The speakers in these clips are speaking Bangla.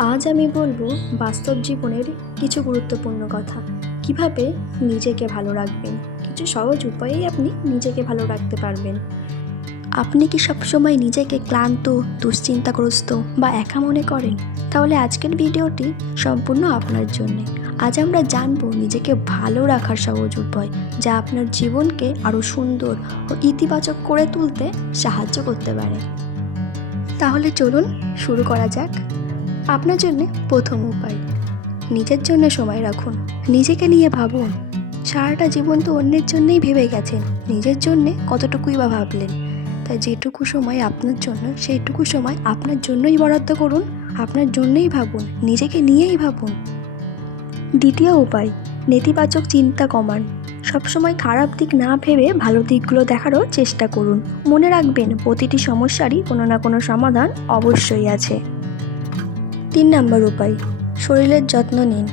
আজ আমি বলবো বাস্তব জীবনের কিছু গুরুত্বপূর্ণ কথা। কিভাবে নিজেকে ভালো রাখবেন, কিছু সহজ উপায়েই আপনি নিজেকে ভালো রাখতে পারবেন। আপনি কি সবসময় নিজেকে ক্লান্ত, দুশ্চিন্তাগ্রস্ত বা একা মনে করেন? তাহলে আজকের ভিডিওটি সম্পূর্ণ আপনার জন্যে। আজ আমরা জানবো নিজেকে ভালো রাখার সহজ উপায়, যা আপনার জীবনকে আরও সুন্দর ও ইতিবাচক করে তুলতে সাহায্য করতে পারে। তাহলে চলুন শুরু করা যাক। আপনার জন্য প্রথম উপায়, নিজের জন্য সময় রাখুন। নিজেকে নিয়ে ভাবুন, সারাটা জীবন তো অন্যের জন্যই ভেবে গেছেন, নিজের জন্যে কতটুকুই বা ভাবলেন। তাই যেটুকু সময় আপনার জন্য, সেইটুকু সময় আপনার জন্যই বরাদ্দ করুন। আপনার জন্যই ভাবুন, নিজেকে নিয়েই ভাবুন। দ্বিতীয় উপায়, নেতিবাচক চিন্তা কমান। সবসময় খারাপ দিক না ভেবে ভালো দিকগুলো দেখারও চেষ্টা করুন। মনে রাখবেন, প্রতিটি সমস্যারই কোনো না কোনো সমাধান অবশ্যই আছে। 3 নম্বর উপায়, শরীরের যত্ন নিন।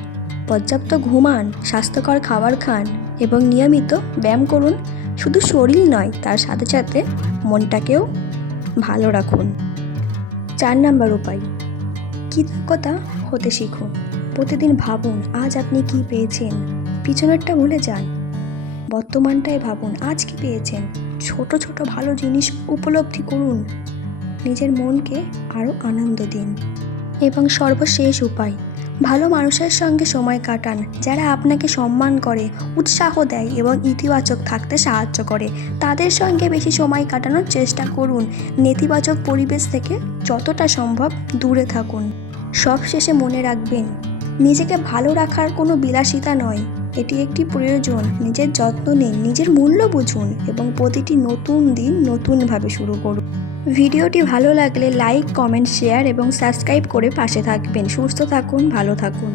পর্যাপ্ত ঘুমান, স্বাস্থ্যকর খাবার খান এবং নিয়মিত ব্যায়াম করুন। শুধু শরীর নয়, তার সাথে সাথে মনটাকেও ভালো রাখুন। 4 নম্বর উপায়, কৃতজ্ঞতা হতে শিখুন। প্রতিদিন ভাবুন আজ আপনি কি পেয়েছেন। পিছনেরটা ভুলে যান, বর্তমানটাই ভাবুন আজ কি পেয়েছেন। ছোট ছোট ভালো জিনিস উপলব্ধি করুন। নিজের মনকে আরও আনন্দ দিন। এবং সর্বশেষ উপায়, ভালো মানুষের সঙ্গে সময় কাটান, যারা আপনাকে সম্মান করে, উৎসাহ দেয় এবং ইতিবাচক থাকতে সাহায্য করে। তাদের সঙ্গে বেশি সময় কাটানোর চেষ্টা করুন। নেতিবাচক পরিবেশ থেকে যতটা সম্ভব দূরে থাকুন। সবশেষে মনে রাখবেন, নিজেকে ভালো রাখার কোনো বিলাসিতা নয়, এটি একটি প্রয়োজন। নিজের যত্ন নিন, নিজের মূল্য বুঝুন এবং প্রতিটি নতুন দিন নতুনভাবে শুরু করুন। ভিডিওটি ভালো লাগলে লাইক, কমেন্ট, শেয়ার এবং সাবস্ক্রাইব করে পাশে থাকবেন। সুস্থ থাকুন, ভালো থাকুন।